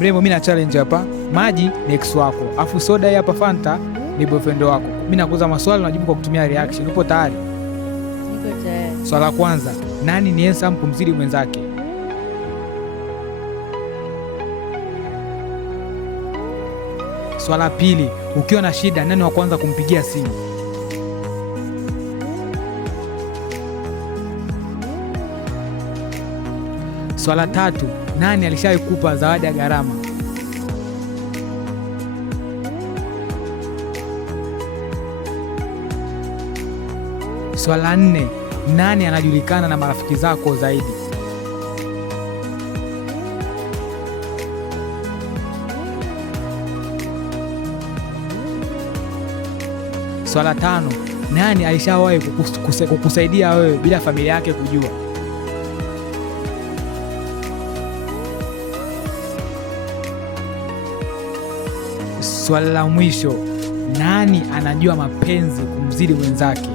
Mrembo, mimi na challenge hapa. Maji ni ex wako, afu soda hii hapa Fanta ni boyfriend wako. Mimi nakuuliza maswali unajibu kwa kutumia reaction. Upo tayari? Niko tayari. Swala la kwanza, nani ni handsome kumzidi mwenzake? Swala la pili, ukiwa na shida nani wa kwanza kumpigia simu? Swala la tatu, nani alishawahi kukupa zawadi ya gharama? Swala la nne, nani anajulikana na marafiki zako zaidi? Swala la tano, nani alishawahi kukusaidia wewe bila familia yake kujua? Swala la mwisho, nani anajua mapenzi kumzidi mwenzake?